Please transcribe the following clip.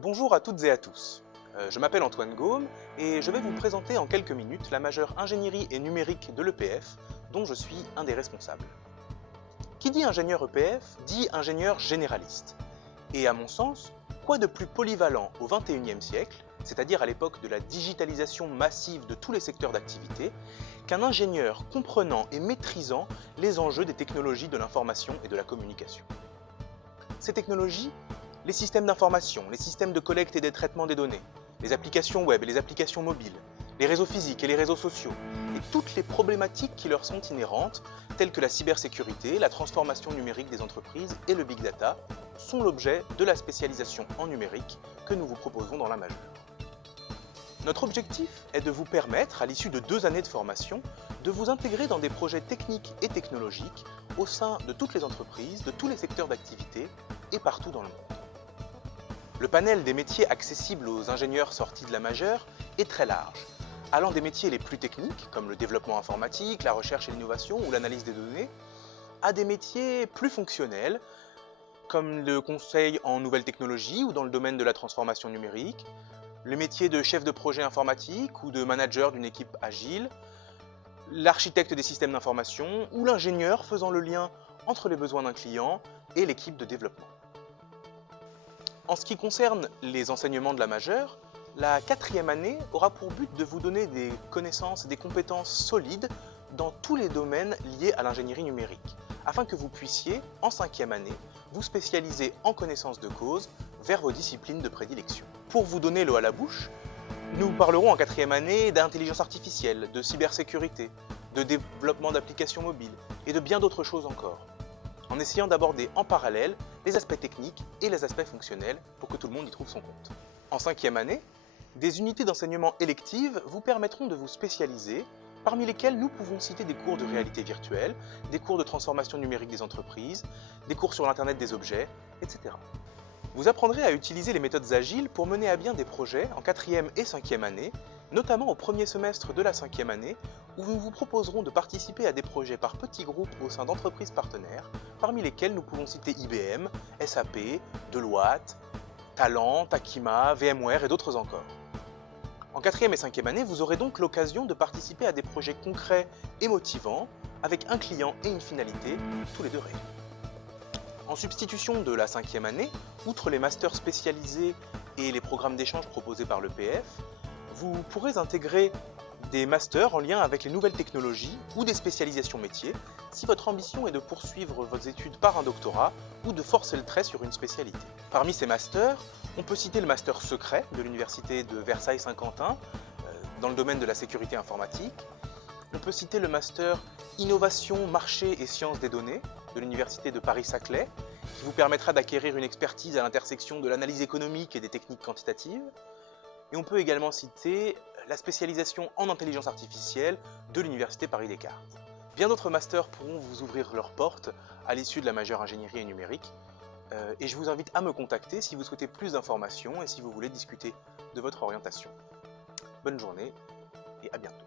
Bonjour à toutes et à tous. Je m'appelle Antoine Gaume et je vais vous présenter en quelques minutes la majeure ingénierie et numérique de l'EPF, dont je suis un des responsables. Qui dit ingénieur EPF dit ingénieur généraliste. Et à mon sens, quoi de plus polyvalent au XXIe siècle, c'est-à-dire à l'époque de la digitalisation massive de tous les secteurs d'activité, qu'un ingénieur comprenant et maîtrisant les enjeux des technologies de l'information et de la communication. Ces technologies, les systèmes d'information, les systèmes de collecte et de traitement des données, les applications web et les applications mobiles, les réseaux physiques et les réseaux sociaux, et toutes les problématiques qui leur sont inhérentes, telles que la cybersécurité, la transformation numérique des entreprises et le big data, sont l'objet de la spécialisation en numérique que nous vous proposons dans la majeure. Notre objectif est de vous permettre, à l'issue de 2 années de formation, de vous intégrer dans des projets techniques et technologiques au sein de toutes les entreprises, de tous les secteurs d'activité et partout dans le monde. Le panel des métiers accessibles aux ingénieurs sortis de la majeure est très large, allant des métiers les plus techniques, comme le développement informatique, la recherche et l'innovation ou l'analyse des données, à des métiers plus fonctionnels, comme le conseil en nouvelles technologies ou dans le domaine de la transformation numérique, le métier de chef de projet informatique ou de manager d'une équipe agile, l'architecte des systèmes d'information ou l'ingénieur faisant le lien entre les besoins d'un client et l'équipe de développement. En ce qui concerne les enseignements de la majeure, la 4e année aura pour but de vous donner des connaissances et des compétences solides dans tous les domaines liés à l'ingénierie numérique, afin que vous puissiez, en 5e année, vous spécialiser en connaissance de cause vers vos disciplines de prédilection. Pour vous donner l'eau à la bouche, nous parlerons en 4e année d'intelligence artificielle, de cybersécurité, de développement d'applications mobiles et de bien d'autres choses encore, en essayant d'aborder en parallèle les aspects techniques et les aspects fonctionnels pour que tout le monde y trouve son compte. En 5e année, des unités d'enseignement électives vous permettront de vous spécialiser, parmi lesquelles nous pouvons citer des cours de réalité virtuelle, des cours de transformation numérique des entreprises, des cours sur l'Internet des objets, etc. Vous apprendrez à utiliser les méthodes agiles pour mener à bien des projets en 4e et 5e année, notamment au premier semestre de la 5e année, où nous vous proposerons de participer à des projets par petits groupes au sein d'entreprises partenaires, parmi lesquels nous pouvons citer IBM, SAP, Deloitte, Talent, Takima, VMware et d'autres encore. En 4e et 5e année, vous aurez donc l'occasion de participer à des projets concrets et motivants, avec un client et une finalité, tous les deux réels. En substitution de la 5e année, outre les masters spécialisés et les programmes d'échange proposés par l'EPF, vous pourrez intégrer des masters en lien avec les nouvelles technologies ou des spécialisations métiers, si votre ambition est de poursuivre vos études par un doctorat ou de forcer le trait sur une spécialité. Parmi ces masters, on peut citer le master secret de l'université de Versailles-Saint-Quentin dans le domaine de la sécurité informatique. On peut citer le master innovation, marché et sciences des données de l'université de Paris-Saclay, qui vous permettra d'acquérir une expertise à l'intersection de l'analyse économique et des techniques quantitatives. Et on peut également citer la spécialisation en intelligence artificielle de l'université Paris-Descartes. Bien d'autres masters pourront vous ouvrir leurs portes à l'issue de la majeure ingénierie et numérique. Et je vous invite à me contacter si vous souhaitez plus d'informations et si vous voulez discuter de votre orientation. Bonne journée et à bientôt.